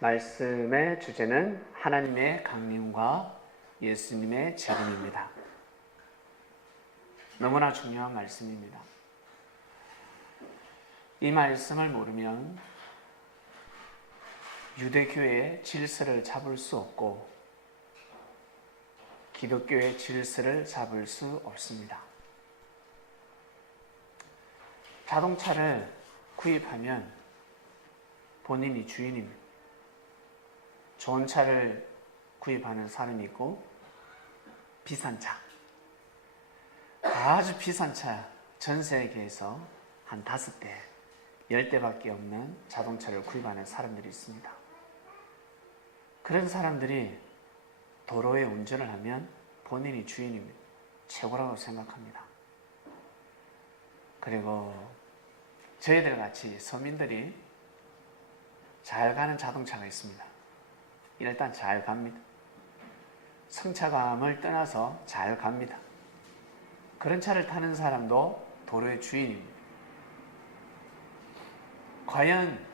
말씀의 주제는 하나님의 강림과 예수님의 재림입니다. 너무나 중요한 말씀입니다. 이 말씀을 모르면 유대교의 질서를 잡을 수 없고 기독교의 질서를 잡을 수 없습니다. 자동차를 구입하면 본인이 주인입니다. 좋은 차를 구입하는 사람이 있고 비싼 차, 아주 비싼 차, 전 세계에서 한 5대, 10대밖에 없는 자동차를 구입하는 사람들이 있습니다. 그런 사람들이 도로에 운전을 하면 본인이 주인입니다. 최고라고 생각합니다. 그리고 저희들 같이 서민들이 잘 가는 자동차가 있습니다. 일단 잘 갑니다. 승차감을 떠나서 잘 갑니다. 그런 차를 타는 사람도 도로의 주인입니다. 과연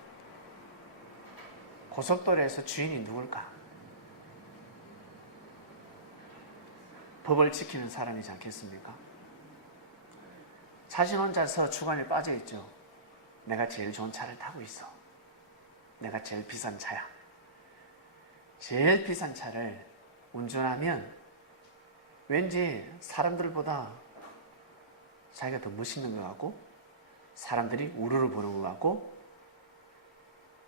고속도로에서 주인이 누굴까? 법을 지키는 사람이지 않겠습니까? 자신 혼자서 주관에 빠져 있죠. 내가 제일 좋은 차를 타고 있어. 내가 제일 비싼 차야. 제일 비싼 차를 운전하면 왠지 사람들보다 자기가 더 멋있는 것 같고 사람들이 우르르 보는 것 같고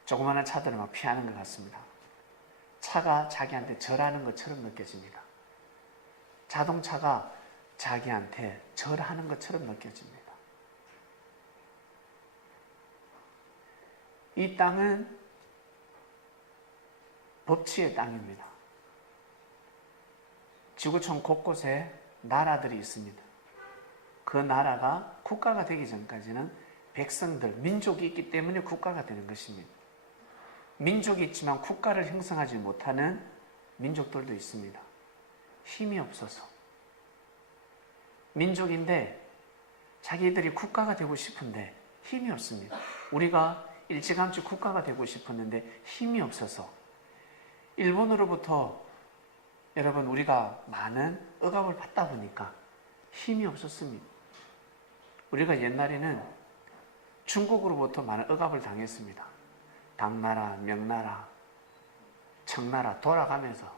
조그마한 차들을 막 피하는 것 같습니다. 차가 자기한테 절하는 것처럼 느껴집니다. 자동차가 자기한테 절하는 것처럼 느껴집니다. 이 땅은 법치의 땅입니다. 지구촌 곳곳에 나라들이 있습니다. 그 나라가 국가가 되기 전까지는 백성들, 민족이 있기 때문에 국가가 되는 것입니다. 민족이 있지만 국가를 형성하지 못하는 민족들도 있습니다. 힘이 없어서. 민족인데 자기들이 국가가 되고 싶은데 힘이 없습니다. 우리가 일찌감치 국가가 되고 싶었는데 힘이 없어서 일본으로부터 여러분 우리가 많은 억압을 받다 보니까 힘이 없었습니다. 우리가 옛날에는 중국으로부터 많은 억압을 당했습니다. 당나라, 명나라, 청나라 돌아가면서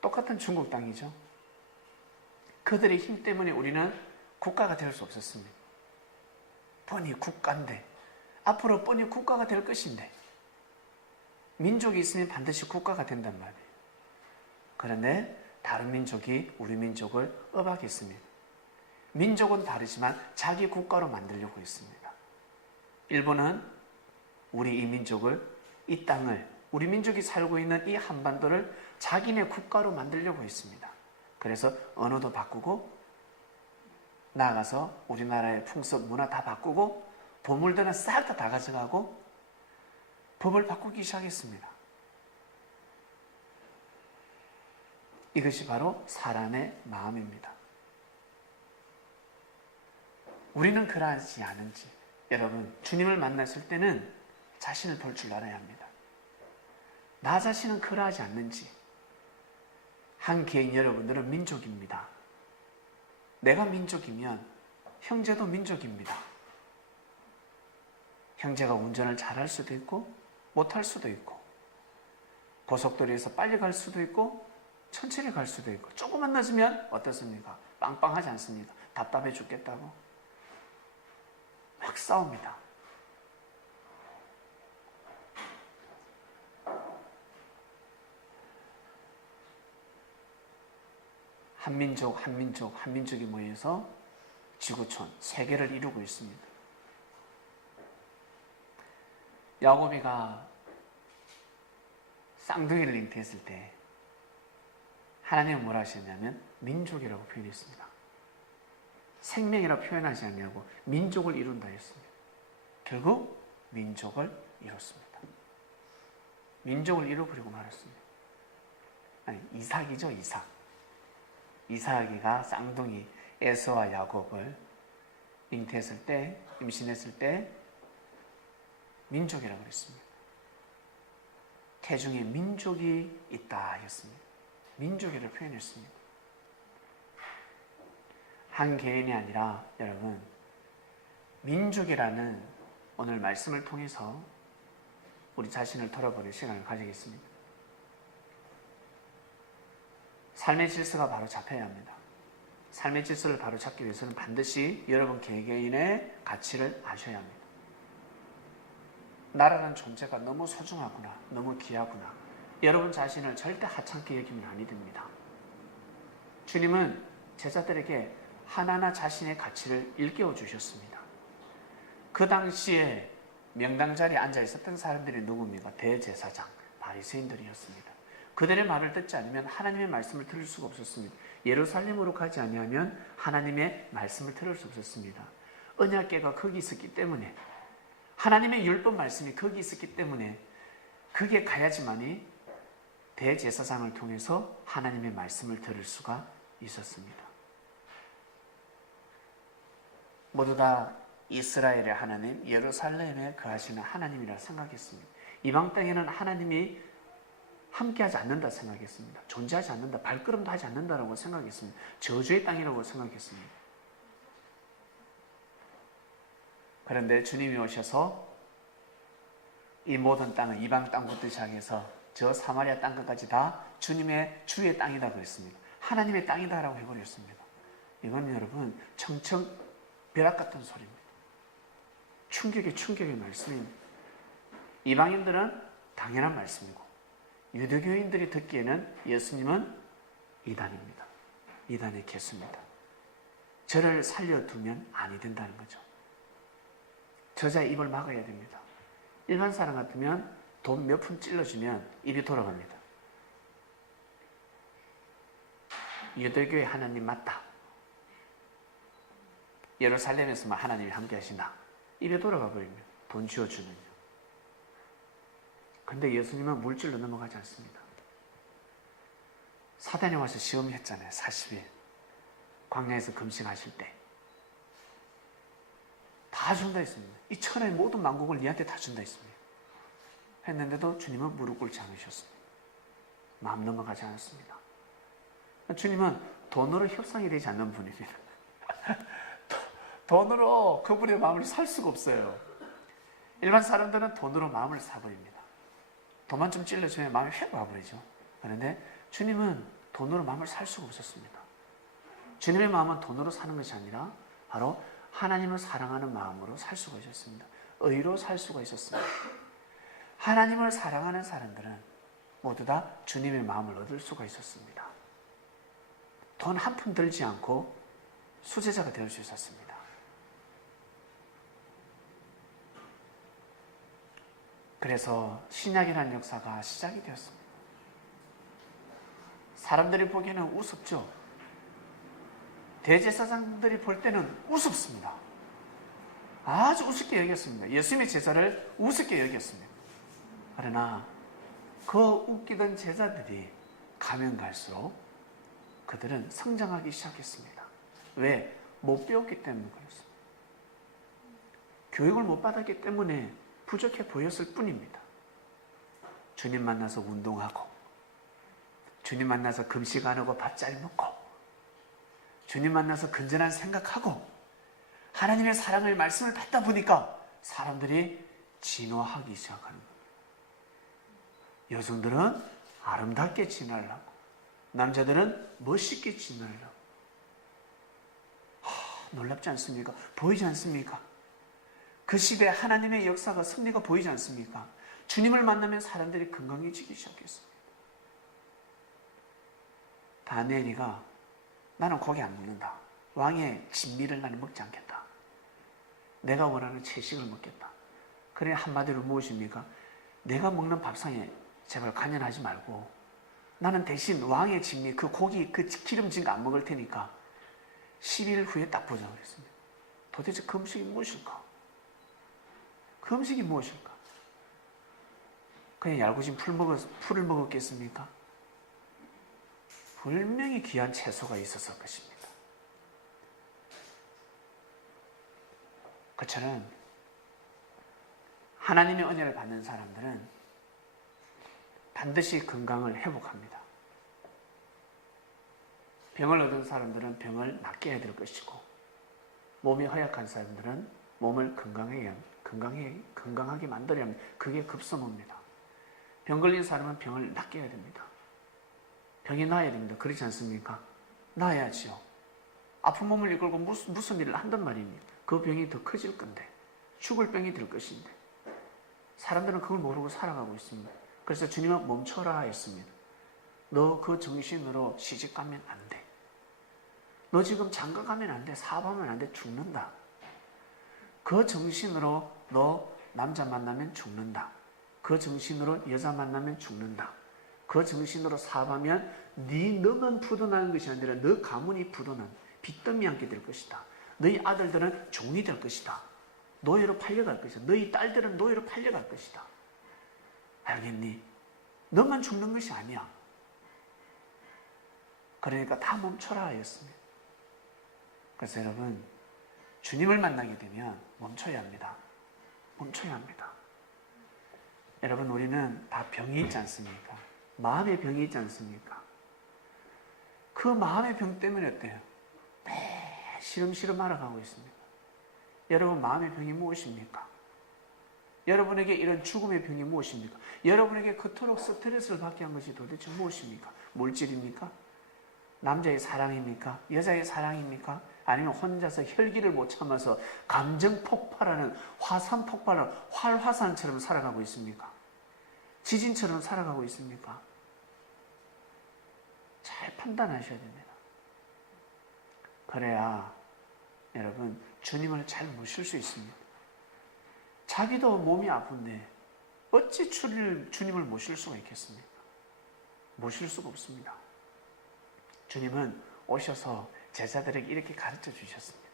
똑같은 중국 땅이죠. 그들의 힘 때문에 우리는 국가가 될 수 없었습니다. 뻔히 국가인데 앞으로 뻔히 국가가 될 것인데 민족이 있으면 반드시 국가가 된단 말이에요. 그런데 다른 민족이 우리 민족을 억압했습니다. 민족은 다르지만 자기 국가로 만들려고 했습니다. 일본은 우리 이 민족을, 이 땅을, 우리 민족이 살고 있는 이 한반도를 자기네 국가로 만들려고 했습니다. 그래서 언어도 바꾸고 나아가서 우리나라의 풍습, 문화 다 바꾸고 보물들은 싹 다 가져가고 법을 바꾸기 시작했습니다. 이것이 바로 사람의 마음입니다. 우리는 그러하지 않은지, 여러분 주님을 만났을 때는 자신을 볼 줄 알아야 합니다. 나 자신은 그러하지 않는지. 한 개인 여러분들은 민족입니다. 내가 민족이면 형제도 민족입니다. 형제가 운전을 잘할 수도 있고 못할 수도 있고 고속도로에서 빨리 갈 수도 있고 천천히 갈 수도 있고 조금만 늦으면 어떻습니까? 빵빵하지 않습니까? 답답해 죽겠다고 막 싸웁니다. 한민족이 모여서 지구촌, 세계를 이루고 있습니다. 야곱이가 쌍둥이를 잉태했을 때 하나님은 뭐라 하셨냐면 민족이라고 표현했습니다. 생명이라고 표현하지 않냐고 민족을 이룬다 했습니다. 결국 민족을 이뤘습니다. 민족을 이뤄버리고 말았습니다. 아니, 이삭이죠, 이삭. 이삭이가 쌍둥이 에서와 야곱을 잉태했을 때, 임신했을 때 민족이라고 그랬습니다. 태중에 민족이 있다 하였습니다. 민족이를 표현했습니다. 한 개인이 아니라 여러분, 민족이라는 오늘 말씀을 통해서 우리 자신을 돌아보는 시간을 가지겠습니다. 삶의 질서가 바로 잡혀야 합니다. 삶의 질서를 바로 잡기 위해서는 반드시 여러분 개개인의 가치를 아셔야 합니다. 나라는 존재가 너무 소중하구나, 너무 귀하구나. 여러분 자신을 절대 하찮게 여기면 아니 됩니다. 주님은 제자들에게 하나하나 자신의 가치를 일깨워 주셨습니다. 그 당시에 명당 자리에 앉아 있었던 사람들이 누굽니까? 대제사장, 바리새인들이었습니다. 그들의 말을 듣지 않으면 하나님의 말씀을 들을 수가 없었습니다. 예루살렘으로 가지 아니하면 하나님의 말씀을 들을 수 없었습니다. 언약궤가 거기 있었기 때문에, 하나님의 율법 말씀이 거기 있었기 때문에 그게 가야지만이 대제사장을 통해서 하나님의 말씀을 들을 수가 있었습니다. 모두 다 이스라엘의 하나님, 예루살렘에 거하시는 하나님이라 생각했습니다. 이방 땅에는 하나님이 함께하지 않는다 생각했습니다. 존재하지 않는다, 발걸음도 하지 않는다라고 생각했습니다. 저주의 땅이라고 생각했습니다. 그런데 주님이 오셔서 이 모든 땅은 이방 땅부터 시작해서 저 사마리아 땅까지 다 주님의 주의 땅이다 그랬습니다. 하나님의 땅이다라고 해버렸습니다. 이건 여러분 청청 벼락 같은 소리입니다. 충격의 말씀입니다. 이방인들은 당연한 말씀이고 유대교인들이 듣기에는 예수님은 이단입니다. 이단의 개수입니다. 저를 살려두면 아니 된다는 거죠. 저자의 입을 막아야 됩니다. 일반 사람 같으면 돈 몇 푼 찔러주면 입이 돌아갑니다. 유대교의 하나님 맞다. 예루살렘에서만 하나님이 함께 하신다. 입에 돌아가 버립니다. 돈 쥐어주면요. 근데 예수님은 물질로 넘어가지 않습니다. 사단이 와서 시험했잖아요. 40일. 광야에서 금식하실 때. 다 준다 했습니다. 이 천하의 모든 만국을 니한테 다 준다 했습니다. 했는데도 주님은 무릎 꿇지 않으셨습니다. 마음 넘어가지 않았습니다. 주님은 돈으로 협상이 되지 않는 분입니다. 돈으로 그분의 마음을 살 수가 없어요. 일반 사람들은 돈으로 마음을 사버립니다. 돈만 좀 찔러주면 마음이 확 와버리죠. 그런데 주님은 돈으로 마음을 살 수가 없었습니다. 주님의 마음은 돈으로 사는 것이 아니라 바로 하나님을 사랑하는 마음으로 살 수가 있었습니다. 의로 살 수가 있었습니다. 하나님을 사랑하는 사람들은 모두 다 주님의 마음을 얻을 수가 있었습니다. 돈 한 푼 들지 않고 수제자가 될 수 있었습니다. 그래서 신약이라는 역사가 시작이 되었습니다. 사람들이 보기에는 우습죠. 대제사장들이 볼 때는 우습습니다. 아주 우습게 여겼습니다. 예수님의 제자를 우습게 여겼습니다. 그러나 그 웃기던 제자들이 가면 갈수록 그들은 성장하기 시작했습니다. 왜? 못 배웠기 때문에 그렇습니다. 교육을 못 받았기 때문에 부족해 보였을 뿐입니다. 주님 만나서 운동하고, 주님 만나서 금식 안 하고 밥 잘 먹고, 주님 만나서 근전한 생각하고, 하나님의 사랑을 말씀을 받다 보니까 사람들이 진화하기 시작하는 거예요. 여성들은 아름답게 진화를 하고, 남자들은 멋있게 진화를 하고. 놀랍지 않습니까? 보이지 않습니까? 그 시대에 하나님의 역사가, 승리가 보이지 않습니까? 주님을 만나면 사람들이 건강해지기 시작했습니다. 다니엘이가 나는 고기 안 먹는다. 왕의 진미를 나는 먹지 않겠다. 내가 원하는 채식을 먹겠다. 그래 한마디로 무엇입니까? 내가 먹는 밥상에 제발 관여하지 말고 나는 대신 왕의 진미, 그 고기, 그 기름진 거 안 먹을 테니까 10일 후에 딱 보자 그랬습니다. 도대체 그 음식이 무엇일까? 그 음식이 무엇일까? 그냥 얄궂은 풀을 먹었겠습니까? 분명히 귀한 채소가 있었을 것입니다. 그처럼 하나님의 은혜를 받는 사람들은 반드시 건강을 회복합니다. 병을 얻은 사람들은 병을 낫게 해야 될 것이고, 몸이 허약한 사람들은 몸을 건강하게 만들어야 합니다. 그게 급선무입니다. 병 걸린 사람은 병을 낫게 해야 됩니다. 병이 나아야 됩니다. 그렇지 않습니까? 나아야지요. 아픈 몸을 이끌고 무슨 일을 한단 말입니까? 그 병이 더 커질 건데, 죽을 병이 될 것인데, 사람들은 그걸 모르고 살아가고 있습니다. 그래서 주님은 멈춰라 했습니다. 너 그 정신으로 시집 가면 안 돼. 너 지금 장가 가면 안 돼. 사업하면 안 돼. 죽는다. 그 정신으로 너 남자 만나면 죽는다. 그 정신으로 여자 만나면 죽는다. 그 정신으로 사업하면 너만 부도나는 것이 아니라 너 가문이 부도난 빚더미 안게 될 것이다. 너희 아들들은 종이 될 것이다. 노예로 팔려갈 것이다. 너희 딸들은 노예로 팔려갈 것이다. 알겠니? 너만 죽는 것이 아니야. 그러니까 다 멈춰라 하였습니다. 그래서 여러분, 주님을 만나게 되면 멈춰야 합니다. 멈춰야 합니다. 여러분, 우리는 다 병이 있지 않습니까? 마음의 병이 있지 않습니까? 그 마음의 병 때문에 어때요? 매 시름시름 알아가고 있습니다. 여러분, 마음의 병이 무엇입니까? 여러분에게 이런 죽음의 병이 무엇입니까? 여러분에게 그토록 스트레스를 받게 한 것이 도대체 무엇입니까? 물질입니까? 남자의 사랑입니까? 여자의 사랑입니까? 아니면 혼자서 혈기를 못 참아서 감정 폭발하는 화산 폭발하는 활화산처럼 살아가고 있습니까? 지진처럼 살아가고 있습니까? 잘 판단하셔야 됩니다. 그래야 여러분 주님을 잘 모실 수 있습니다. 자기도 몸이 아픈데 어찌 주님을 모실 수가 있겠습니까? 모실 수가 없습니다. 주님은 오셔서 제자들에게 이렇게 가르쳐 주셨습니다.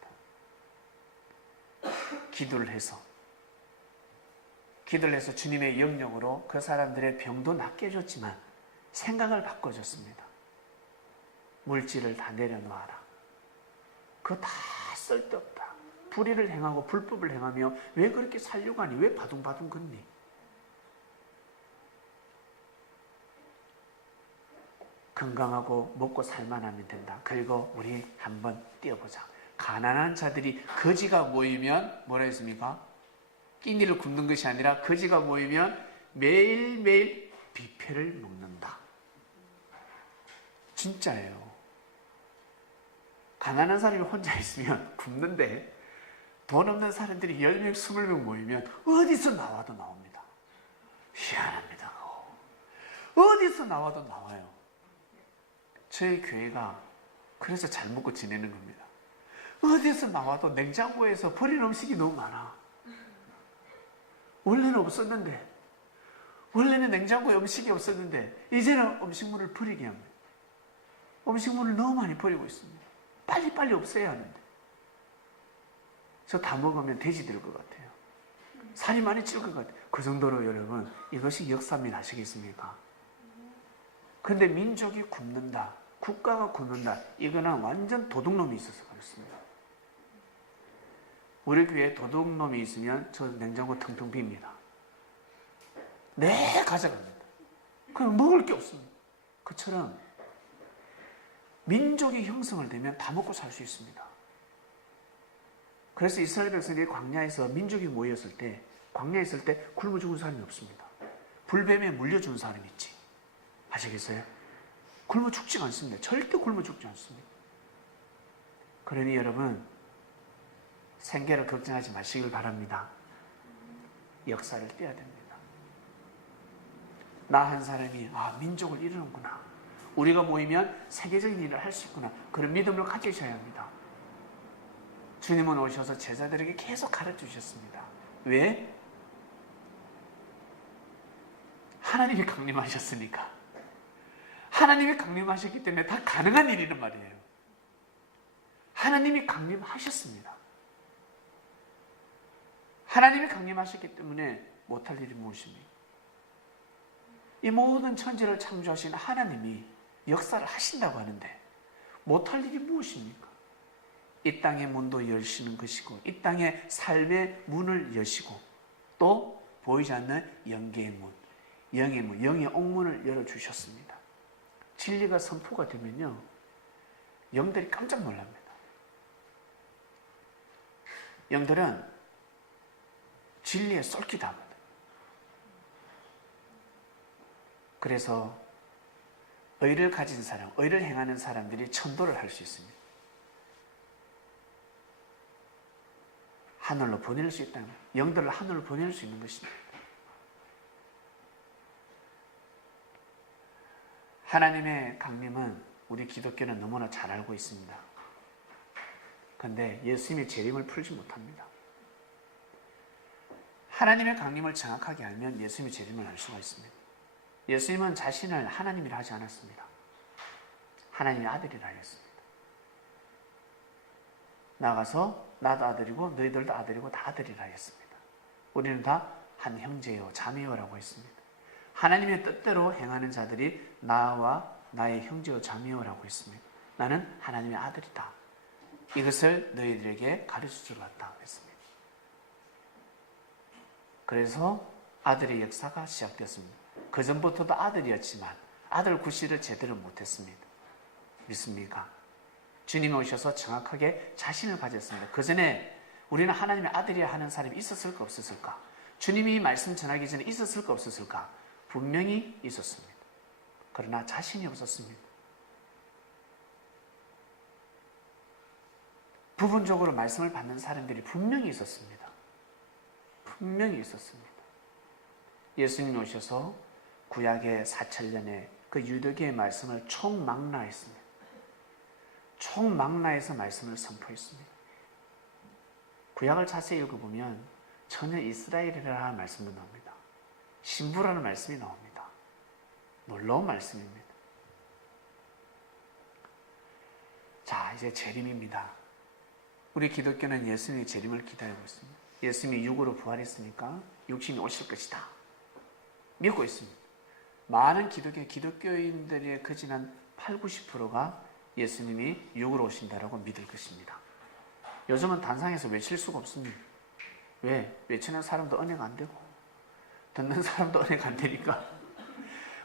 기도를 해서 주님의 영역으로 그 사람들의 병도 낫게 해줬지만 생각을 바꿔줬습니다. 물질을 다 내려놓아라. 그거 다 쓸데없다. 불의를 행하고 불법을 행하며 왜 그렇게 살려고 하니? 왜 바둥바둥 걷니? 건강하고 먹고 살만하면 된다. 그리고 우리 한번 뛰어보자. 가난한 자들이 거지가 모이면 뭐라 했습니까? 끼니를 굶는 것이 아니라 거지가 모이면 매일매일 뷔페를 먹는다. 진짜예요. 가난한 사람이 혼자 있으면 굶는데 돈 없는 사람들이 10명, 20명 모이면 어디서 나와도 나옵니다. 희한합니다. 어디서 나와도 나와요. 저희 교회가 그래서 잘 먹고 지내는 겁니다. 어디서 나와도 냉장고에서 버린 음식이 너무 많아. 원래는 없었는데, 원래는 냉장고에 음식이 없었는데 이제는 음식물을 버리게 합니다. 음식물을 너무 많이 버리고 있습니다. 빨리빨리 없애야 하는데 저 다 먹으면 돼지 될 것 같아요. 살이 많이 찔 것 같아요. 그 정도로 여러분 이것이 역사입니다. 아시겠습니까? 그런데 민족이 굶는다, 국가가 굶는다, 이거는 완전 도둑놈이 있어서 그렇습니다. 우리 교회에 도둑놈이 있으면 저 냉장고 텅텅 빕니다. 네, 가져갑니다. 그럼 먹을 게 없습니다. 그처럼 민족이 형성을 되면 다 먹고 살 수 있습니다. 그래서 이스라엘 백성들이 광야에서 민족이 모였을 때, 광야에 있을 때 굶어 죽은 사람이 없습니다. 불뱀에 물려 죽은 사람이 있지. 아시겠어요? 굶어 죽지가 않습니다. 절대 굶어 죽지 않습니다. 그러니 여러분 생계를 걱정하지 마시길 바랍니다. 역사를 떼야 됩니다. 나 한 사람이 민족을 이루는구나, 우리가 모이면 세계적인 일을 할 수 있구나, 그런 믿음을 가지셔야 합니다. 주님은 오셔서 제자들에게 계속 가르쳐 주셨습니다. 왜? 하나님이 강림하셨으니까. 하나님이 강림하셨기 때문에 다 가능한 일이란 말이에요. 하나님이 강림하셨습니다. 하나님이 강림하셨기 때문에 못할 일이 무엇입니까? 이 모든 천지를 창조하신 하나님이 역사를 하신다고 하는데 못할 일이 무엇입니까? 이 땅의 문도 여시는 것이고, 이 땅의 삶의 문을 여시고, 또 보이지 않는 영계의 문, 영의 옥문을 열어주셨습니다. 진리가 선포가 되면요, 영들이 깜짝 놀랍니다. 영들은 진리에 쏠깃합니다. 그래서 의를 가진 사람, 의를 행하는 사람들이 천도를 할 수 있습니다. 하늘로 보낼 수 있다는, 영들을 하늘로 보낼 수 있는 것입니다. 하나님의 강림은 우리 기독교는 너무나 잘 알고 있습니다. 그런데 예수님의 재림을 풀지 못합니다. 하나님의 강림을 정확하게 알면 예수님의 재림을 알 수가 있습니다. 예수님은 자신을 하나님이라 하지 않았습니다. 하나님의 아들이라 했습니다. 나가서 나도 아들이고 너희들도 아들이고 다 아들이라 했습니다. 우리는 다 한 형제요 자매요라고 했습니다. 하나님의 뜻대로 행하는 자들이 나와 나의 형제요 자매요라고 했습니다. 나는 하나님의 아들이다. 이것을 너희들에게 가르쳐주러 왔다 했습니다. 그래서 아들의 역사가 시작되었습니다. 그 전부터도 아들이었지만 아들 구실을 제대로 못했습니다. 믿습니까? 주님이 오셔서 정확하게 자신을 가졌습니다. 그 전에 우리는 하나님의 아들이라 하는 사람이 있었을까 없었을까? 주님이 말씀 전하기 전에 있었을까 없었을까? 분명히 있었습니다. 그러나 자신이 없었습니다. 부분적으로 말씀을 받는 사람들이 분명히 있었습니다. 분명히 있었습니다. 예수님이 오셔서 구약의 4,000년의 그 유대교의 말씀을 총망라했습니다. 총망라해서 말씀을 선포했습니다. 구약을 자세히 읽어보면 전혀 이스라엘이라는 말씀도 나옵니다. 신부라는 말씀이 나옵니다. 놀라운 말씀입니다. 자, 이제 재림입니다. 우리 기독교는 예수님의 재림을 기다리고 있습니다. 예수님이 육으로 부활했으니까 육신이 오실 것이다. 믿고 있습니다. 많은 기독교인들의 거진 한 80~90%가 예수님이 육으로 오신다라고 믿을 것입니다. 요즘은 단상에서 외칠 수가 없습니다. 왜? 외치는 사람도 은혜가 안 되고 듣는 사람도 은혜가 안 되니까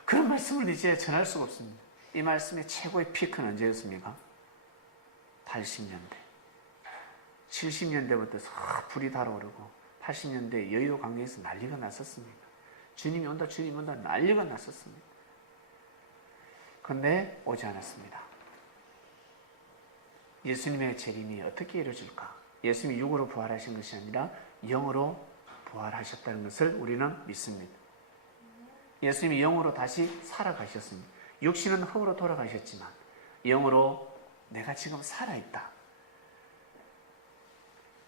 그런 말씀을 이제 전할 수가 없습니다. 이 말씀의 최고의 피크는 언제였습니까? 80년대 70년대부터 불이 달아오르고 80년대 여의도 강변에서 난리가 났었습니다. 주님이 온다 주님이 온다 난리가 났었습니다. 그런데 오지 않았습니다. 예수님의 재림이 어떻게 이루어질까? 예수님이 육으로 부활하신 것이 아니라 영으로 부활하셨다는 것을 우리는 믿습니다. 예수님이 영으로 다시 살아가셨습니다. 육신은 흙으로 돌아가셨지만 영으로 내가 지금 살아있다.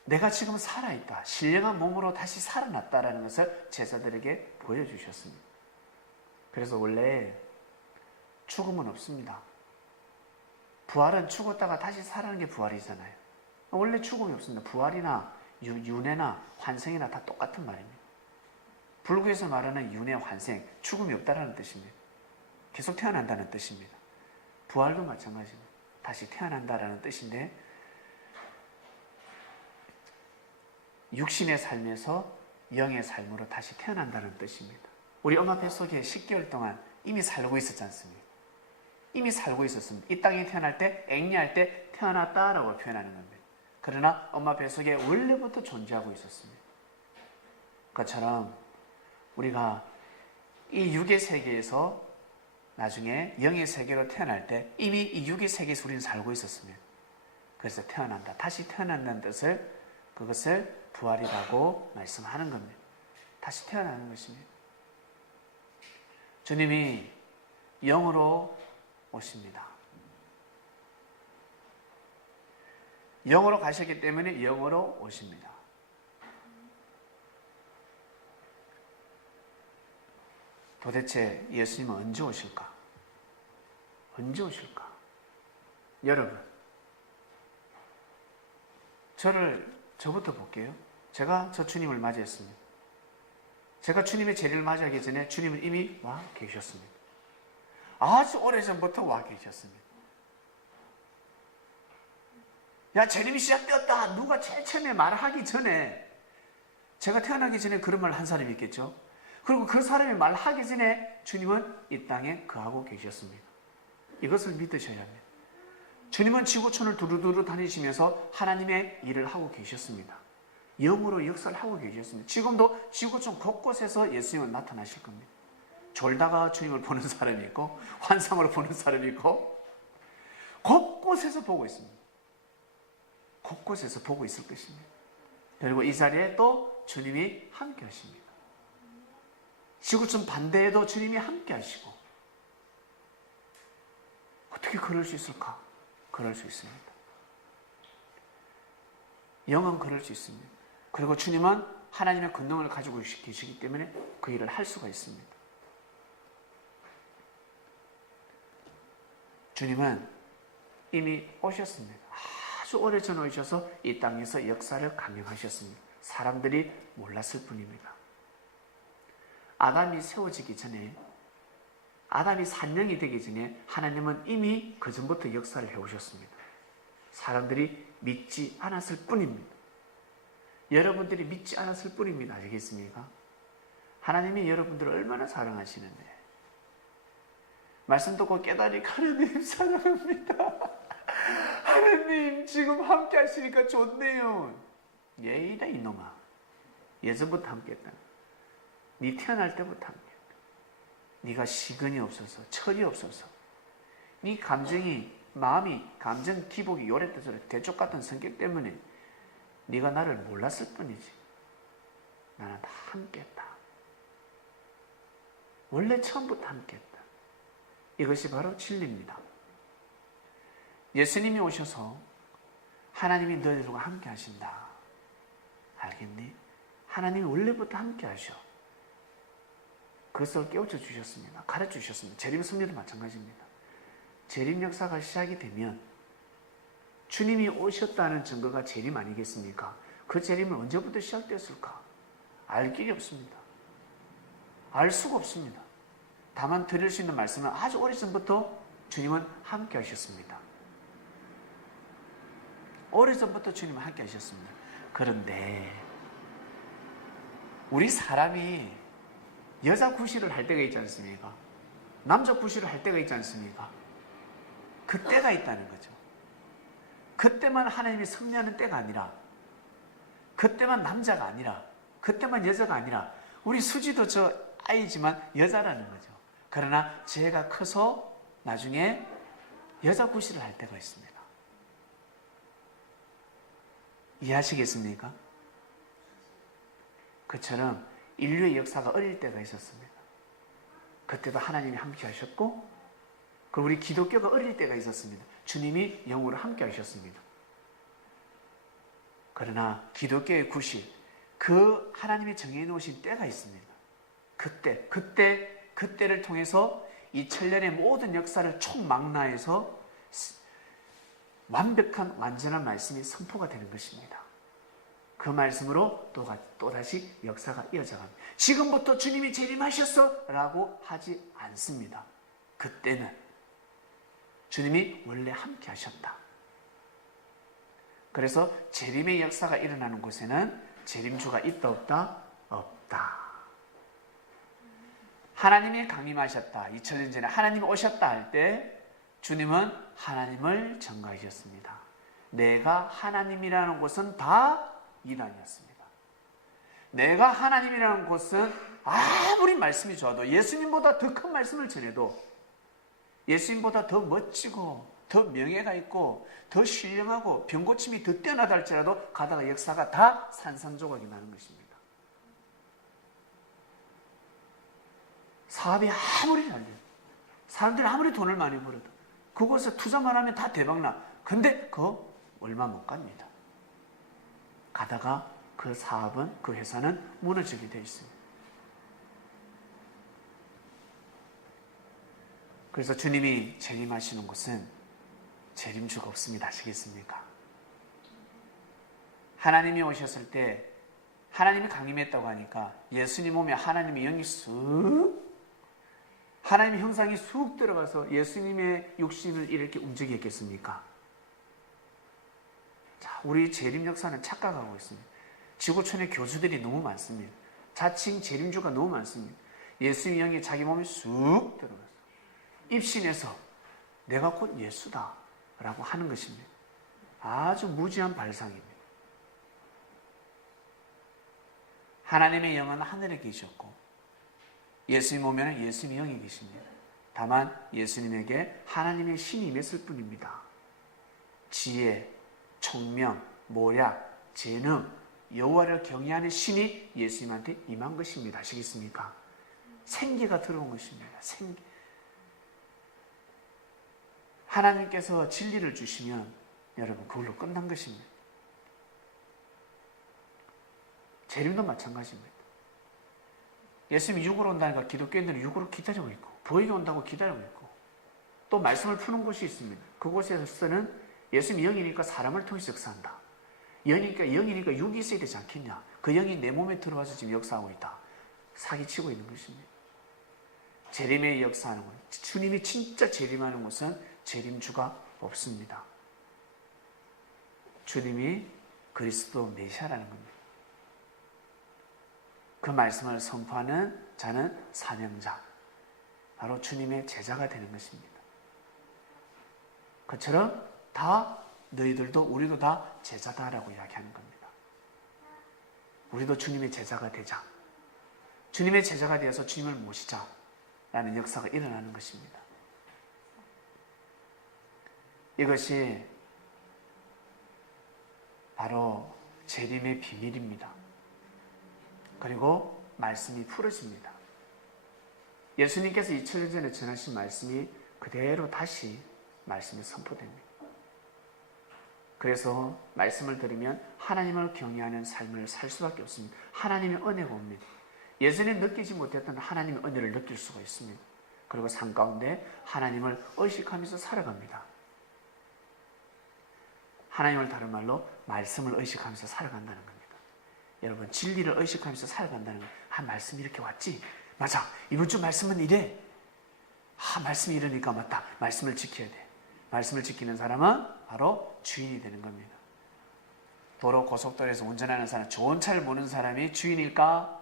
내가 지금 살아있다. 신령한 몸으로 다시 살아났다라는 것을 제자들에게 보여주셨습니다. 그래서 원래 죽음은 없습니다. 부활은 죽었다가 다시 살아나는 게 부활이잖아요. 원래 죽음이 없습니다. 부활이나 윤회나 환생이나 다 똑같은 말입니다. 불교에서 말하는 윤회, 환생, 죽음이 없다라는 뜻입니다. 계속 태어난다는 뜻입니다. 부활도 마찬가지입니다. 다시 태어난다라는 뜻인데 육신의 삶에서 영의 삶으로 다시 태어난다는 뜻입니다. 우리 엄마 뱃속에 10개월 동안 이미 살고 있었지 않습니까? 이미 살고 있었습니다. 이 땅에 태어날 때, 앵리할 때 태어났다라고 표현하는 겁니다. 그러나 엄마 뱃속에 원래부터 존재하고 있었습니다. 그것처럼 우리가 이 육의 세계에서 나중에 영의 세계로 태어날 때 이미 이 육의 세계에서 우리는 살고 있었습니다. 그래서 태어난다. 다시 태어난다는 뜻을 그것을 부활이라고 말씀하는 겁니다. 다시 태어나는 것입니다. 주님이 영으로 오십니다. 영으로 가셨기 때문에 영으로 오십니다. 도대체 예수님은 언제 오실까? 언제 오실까? 여러분, 저부터 볼게요. 제가 저 주님을 맞이했습니다. 제가 주님의 재림을 맞이하기 전에 주님은 이미 와 계셨습니다. 아주 오래전부터 와 계셨습니다. 야, 재림이 시작되었다. 누가 제일 처음에 말하기 전에, 제가 태어나기 전에 그런 말 한 사람이 있겠죠. 그리고 그 사람이 말하기 전에 주님은 이 땅에 거하고 계셨습니다. 이것을 믿으셔야 합니다. 주님은 지구촌을 두루두루 다니시면서 하나님의 일을 하고 계셨습니다. 영으로 역사를 하고 계셨습니다. 지금도 지구촌 곳곳에서 예수님은 나타나실 겁니다. 졸다가 주님을 보는 사람이 있고 환상으로 보는 사람이 있고 곳곳에서 보고 있습니다. 곳곳에서 보고 있을 것입니다. 그리고 이 자리에 또 주님이 함께 하십니다. 지구촌 반대에도 주님이 함께 하시고 어떻게 그럴 수 있을까? 그럴 수 있습니다. 영은 그럴 수 있습니다. 그리고 주님은 하나님의 권능을 가지고 계시기 때문에 그 일을 할 수가 있습니다. 주님은 이미 오셨습니다. 아주 오래전에 오셔서 이 땅에서 역사를 강행하셨습니다. 사람들이 몰랐을 뿐입니다. 아담이 세워지기 전에, 아담이 산령이 되기 전에 하나님은 이미 그 전부터 역사를 해오셨습니다. 사람들이 믿지 않았을 뿐입니다. 여러분들이 믿지 않았을 뿐입니다. 아시겠습니까? 하나님이 여러분들을 얼마나 사랑하시는데, 말씀 듣고 깨달으니까 하나님 사랑합니다. 하나님 지금 함께 하시니까 좋네요. 예이다 이놈아. 예전부터 함께 했다. 네 태어날 때부터 함께 했다. 네가 시근이 없어서, 철이 없어서, 네 감정이, 마음이, 감정 기복이 요랬대서 대쪽 같은 성격 때문에 네가 나를 몰랐을 뿐이지. 나는 다 함께 했다. 원래 처음부터 함께 했다. 이것이 바로 진리입니다. 예수님이 오셔서 하나님이 너희들과 함께 하신다. 알겠니? 하나님이 원래부터 함께 하셔. 그것을 깨우쳐 주셨습니다. 가르쳐 주셨습니다. 재림 섭리도 마찬가지입니다. 재림 역사가 시작이 되면 주님이 오셨다는 증거가 재림 아니겠습니까? 그 재림은 언제부터 시작됐을까? 알 길이 없습니다. 알 수가 없습니다. 다만 드릴 수 있는 말씀은 아주 오래전부터 주님은 함께 하셨습니다. 오래전부터 주님은 함께 하셨습니다. 그런데 우리 사람이 여자 구실을 할 때가 있지 않습니까? 남자 구실을 할 때가 있지 않습니까? 그때가 있다는 거죠. 그때만 하나님이 섭리하는 때가 아니라, 그때만 남자가 아니라, 그때만 여자가 아니라, 우리 수지도 저 아이지만 여자라는 거죠. 그러나 제가 커서 나중에 여자 구실을 할 때가 있습니다. 이해하시겠습니까? 그처럼 인류의 역사가 어릴 때가 있었습니다. 그때도 하나님이 함께 하셨고, 그리고 우리 기독교가 어릴 때가 있었습니다. 주님이 영으로 함께 하셨습니다. 그러나 기독교의 구실, 그 하나님이 정해 놓으신 때가 있습니다. 그때를 통해서 이 천년의 모든 역사를 총망라해서 완벽한 완전한 말씀이 선포가 되는 것입니다. 그 말씀으로 또다시 역사가 이어져 갑니다. 지금부터 주님이 재림하셨어 라고 하지 않습니다. 그때는 주님이 원래 함께 하셨다. 그래서 재림의 역사가 일어나는 곳에는 재림주가 있다 없다? 없다. 하나님이 강림하셨다. 2000년 전에 하나님이 오셨다 할 때 주님은 하나님을 전가하셨습니다. 내가 하나님이라는 곳은 다 이단이었습니다. 내가 하나님이라는 곳은 아무리 말씀이 좋아도, 예수님보다 더 큰 말씀을 전해도, 예수님보다 더 멋지고 더 명예가 있고 더 신령하고 병고침이 더 뛰어나다 할지라도 가다가 역사가 다 산산조각이 나는 것입니다. 사업이 아무리 잘 돼요. 사람들이 아무리 돈을 많이 벌어도 그곳에 투자만 하면 다 대박나. 근데 그거 얼마 못 갑니다. 가다가 그 사업은, 그 회사는 무너지게 되어 있습니다. 그래서 주님이 재림하시는 곳은 재림주가 없습니다. 아시겠습니까? 하나님이 오셨을 때 하나님이 강림했다고 하니까 예수님 오면 하나님의 영이 하나님의 형상이 쑥 들어가서 예수님의 육신을 이렇게 움직였겠습니까? 자, 우리 재림 역사는 착각하고 있습니다. 지구촌에 교수들이 너무 많습니다. 자칭 재림주가 너무 많습니다. 예수의 영이 자기 몸에 쑥 들어가서 입신해서 내가 곧 예수다 라고 하는 것입니다. 아주 무지한 발상입니다. 하나님의 영은 하늘에 계셨고 예수님 오면 예수님의 영이 계십니다. 다만 예수님에게 하나님의 신이 임했을 뿐입니다. 지혜, 총명, 모략, 재능, 여호와를 경외하는 신이 예수님한테 임한 것입니다. 아시겠습니까? 생기가 들어온 것입니다. 생기. 하나님께서 진리를 주시면 여러분 그걸로 끝난 것입니다. 재림도 마찬가지입니다. 예수님이 육으로 온다니까 기독교인들은 육으로 기다리고 있고 보이게 온다고 기다리고 있고 또 말씀을 푸는 곳이 있습니다. 그곳에서는 예수님이 영이니까 사람을 통해서 역사한다. 영이니까 육이 있어야 되지 않겠냐. 그 영이 내 몸에 들어와서 지금 역사하고 있다. 사기치고 있는 것입니다. 재림의 역사하는 것. 주님이 진짜 재림하는 곳은 재림주가 없습니다. 주님이 그리스도 메시아라는 겁니다. 그 말씀을 선포하는 자는 사명자, 바로 주님의 제자가 되는 것입니다. 그처럼 다 너희들도 우리도 다 제자다라고 이야기하는 겁니다. 우리도 주님의 제자가 되자. 주님의 제자가 되어서 주님을 모시자라는 역사가 일어나는 것입니다. 이것이 바로 재림의 비밀입니다. 그리고 말씀이 풀어집니다. 예수님께서 2000년 전에 전하신 말씀이 그대로 다시 말씀이 선포됩니다. 그래서 말씀을 들으면 하나님을 경외하는 삶을 살 수밖에 없습니다. 하나님의 은혜가 옵니다. 예전에 느끼지 못했던 하나님의 은혜를 느낄 수가 있습니다. 그리고 삶 가운데 하나님을 의식하면서 살아갑니다. 하나님을 다른 말로 말씀을 의식하면서 살아간다는 겁니다. 여러분 진리를 의식하면서 살아간다는 거예요. 아, 말씀이 이렇게 왔지? 맞아. 이번 주 말씀은 이래. 아, 말씀이 이러니까 맞다. 말씀을 지켜야 돼. 말씀을 지키는 사람은 바로 주인이 되는 겁니다. 도로 고속도로에서 운전하는 사람, 좋은 차를 모는 사람이 주인일까?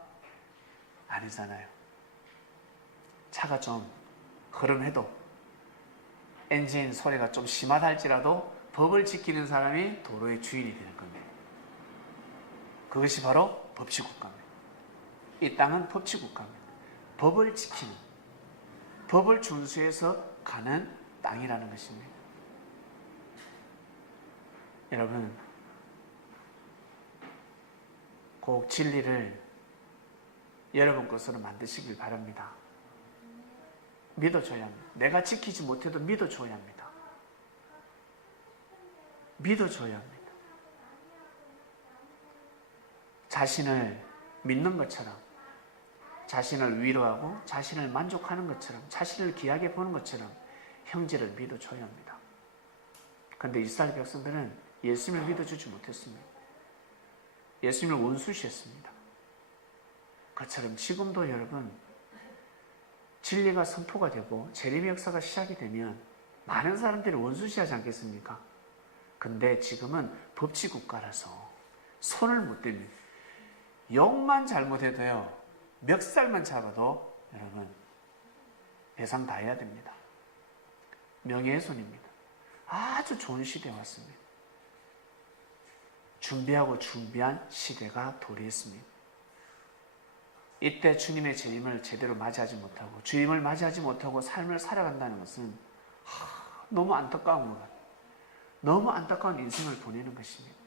아니잖아요. 차가 좀 흐름해도 엔진 소리가 좀 심하다 할지라도 법을 지키는 사람이 도로의 주인이 되는 겁니다. 그것이 바로 법치국가입니다. 이 땅은 법치국가입니다. 법을 지키는, 법을 준수해서 가는 땅이라는 것입니다. 여러분, 꼭 진리를 여러분 것으로 만드시길 바랍니다. 믿어줘야 합니다. 내가 지키지 못해도 믿어줘야 합니다. 믿어줘야 합니다. 자신을 믿는 것처럼, 자신을 위로하고 자신을 만족하는 것처럼, 자신을 귀하게 보는 것처럼 형제를 믿어줘야 합니다. 그런데 이스라엘 백성들은 예수님을 믿어주지 못했습니다. 예수님을 원수시했습니다. 그처럼 지금도 여러분 진리가 선포가 되고 재림의 역사가 시작이 되면 많은 사람들이 원수시하지 않겠습니까? 근데 지금은 법치국가라서 손을 못 댑니다. 욕만 잘못해도요, 멱살만 잡아도 여러분 배상 다 해야 됩니다. 명예훼손입니다. 아주 좋은 시대에 왔습니다. 준비하고 준비한 시대가 도래했습니다. 이때 주님의 재림을 제대로 맞이하지 못하고 주님을 맞이하지 못하고 삶을 살아간다는 것은 너무 안타까운 것 같아요. 너무 안타까운 인생을 보내는 것입니다.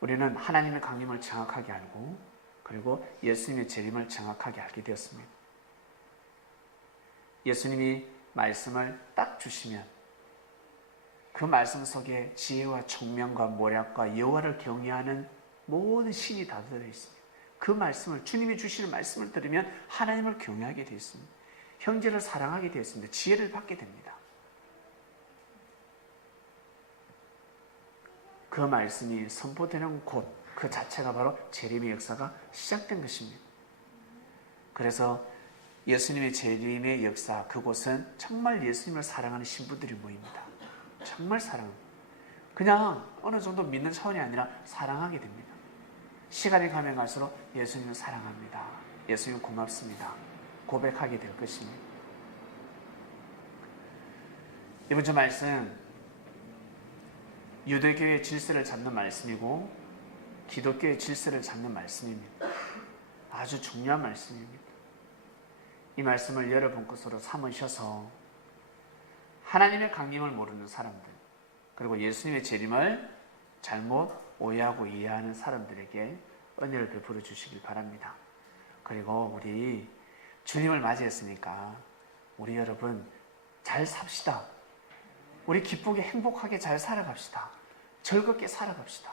우리는 하나님의 강림을 정확하게 알고 그리고 예수님의 재림을 정확하게 알게 되었습니다. 예수님이 말씀을 딱 주시면 그 말씀 속에 지혜와 총명과 모략과 여호와를 경외하는 모든 신이 다 들어있습니다. 그 말씀을, 주님이 주시는 말씀을 들으면 하나님을 경외하게 되었습니다. 형제를 사랑하게 되었습니다. 지혜를 받게 됩니다. 그 말씀이 선포되는 곳, 그 자체가 바로 재림의 역사가 시작된 것입니다. 그래서 예수님의 재림의 역사, 그곳은 정말 예수님을 사랑하는 신부들이 모입니다. 정말 사랑합니다. 그냥 어느 정도 믿는 차원이 아니라 사랑하게 됩니다. 시간이 가면 갈수록 예수님을 사랑합니다. 예수님 고맙습니다. 고백하게 될 것입니다. 이번 주 말씀 유대교의 질서를 잡는 말씀이고 기독교의 질서를 잡는 말씀입니다. 아주 중요한 말씀입니다. 이 말씀을 여러분 것으로 삼으셔서 하나님의 강림을 모르는 사람들, 그리고 예수님의 재림을 잘못 오해하고 이해하는 사람들에게 은혜를 베풀어 주시길 바랍니다. 그리고 우리 주님을 맞이했으니까 우리 여러분 잘 삽시다. 우리 기쁘게 행복하게 잘 살아갑시다. 즐겁게 살아갑시다.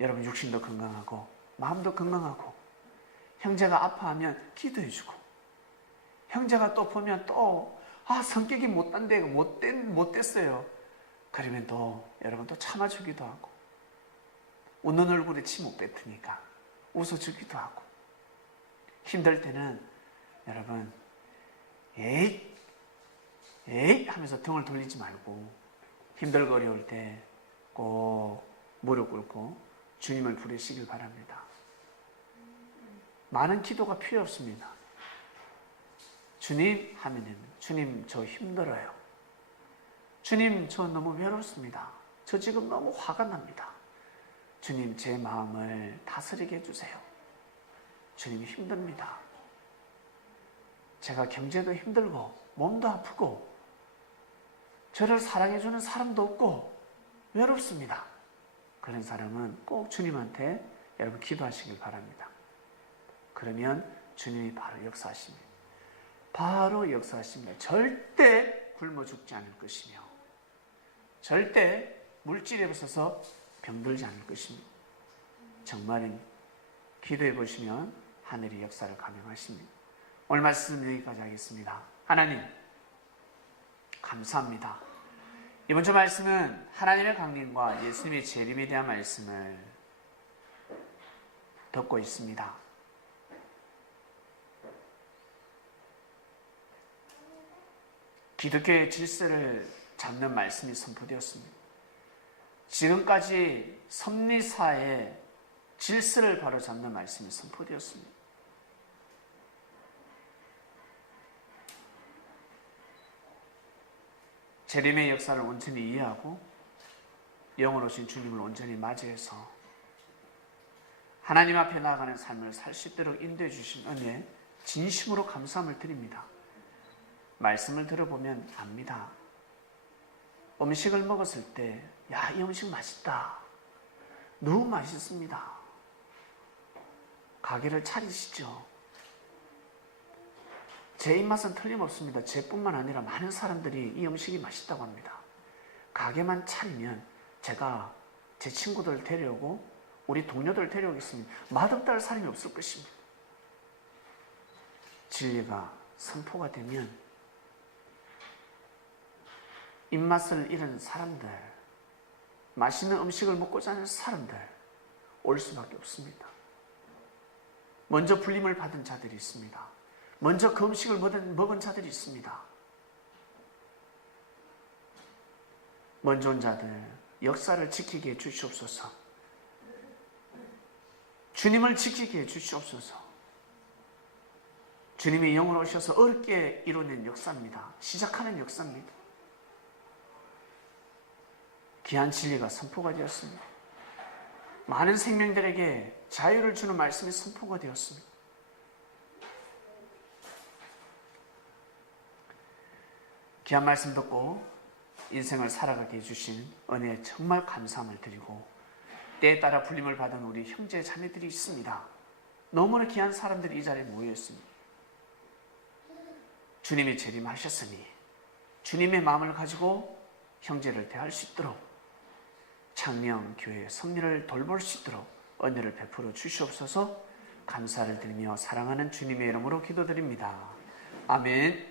여러분 육신도 건강하고 마음도 건강하고, 형제가 아파하면 기도해주고, 형제가 또 보면 또 성격이 못됐어요. 그러면 또 여러분 또 참아주기도 하고, 웃는 얼굴에 침 못 뱉으니까 웃어주기도 하고, 힘들 때는 여러분 에이 하면서 등을 돌리지 말고, 힘들고 어려울 때 꼭 무릎 꿇고 주님을 부르시길 바랍니다. 많은 기도가 필요 없습니다. 주님 하면은, 주님 저 힘들어요. 주님 저 너무 외롭습니다. 저 지금 너무 화가 납니다. 주님 제 마음을 다스리게 해주세요. 주님 힘듭니다. 제가 경제도 힘들고 몸도 아프고 저를 사랑해주는 사람도 없고 외롭습니다. 그런 사람은 꼭 주님한테 여러분 기도하시길 바랍니다. 그러면 주님이 바로 역사하십니다. 바로 역사하십니다. 절대 굶어 죽지 않을 것이며 절대 물질에 없어서 병들지 않을 것입니다. 정말입니다. 기도해 보시면 하늘의 역사를 감행하십니다. 오늘 말씀 여기까지 하겠습니다. 하나님 감사합니다. 이번 주 말씀은 하나님의 강림과 예수님의 재림에 대한 말씀을 듣고 있습니다. 기독교의 질서를 잡는 말씀이 선포되었습니다. 지금까지 섭리사의 질서를 바로 잡는 말씀이 선포되었습니다. 재림의 역사를 온전히 이해하고 영으로 오신 주님을 온전히 맞이해서 하나님 앞에 나아가는 삶을 살 수 있도록 인도해 주신 은혜 진심으로 감사함을 드립니다. 말씀을 들어보면 압니다. 음식을 먹었을 때 야, 이 음식 맛있다. 너무 맛있습니다. 가게를 차리시죠. 제 입맛은 틀림없습니다. 제뿐만 아니라 많은 사람들이 이 음식이 맛있다고 합니다. 가게만 차리면 제가 제 친구들 데려오고 우리 동료들 데려오겠습니다. 맛없다 할 사람이 없을 것입니다. 진리가 선포가 되면 입맛을 잃은 사람들, 맛있는 음식을 먹고자 하는 사람들 올 수밖에 없습니다. 먼저 불림을 받은 자들이 있습니다. 먼저 그 음식을 먹은 자들이 있습니다. 먼저 온 자들 역사를 지키게 해주시옵소서. 주님을 지키게 해주시옵소서. 주님이 영으로 오셔서 어렵게 이뤄낸 역사입니다. 시작하는 역사입니다. 귀한 진리가 선포가 되었습니다. 많은 생명들에게 자유를 주는 말씀이 선포가 되었습니다. 귀한 말씀 듣고 인생을 살아가게 해주신 은혜에 정말 감사함을 드리고, 때에 따라 불림을 받은 우리 형제 자매들이 있습니다. 너무나 귀한 사람들이 이 자리에 모여 있습니다. 주님이 재림하셨으니 주님의 마음을 가지고 형제를 대할 수 있도록 창녕교회 섭리를 돌볼 수 있도록 은혜를 베풀어 주시옵소서. 감사를 드리며 사랑하는 주님의 이름으로 기도드립니다. 아멘.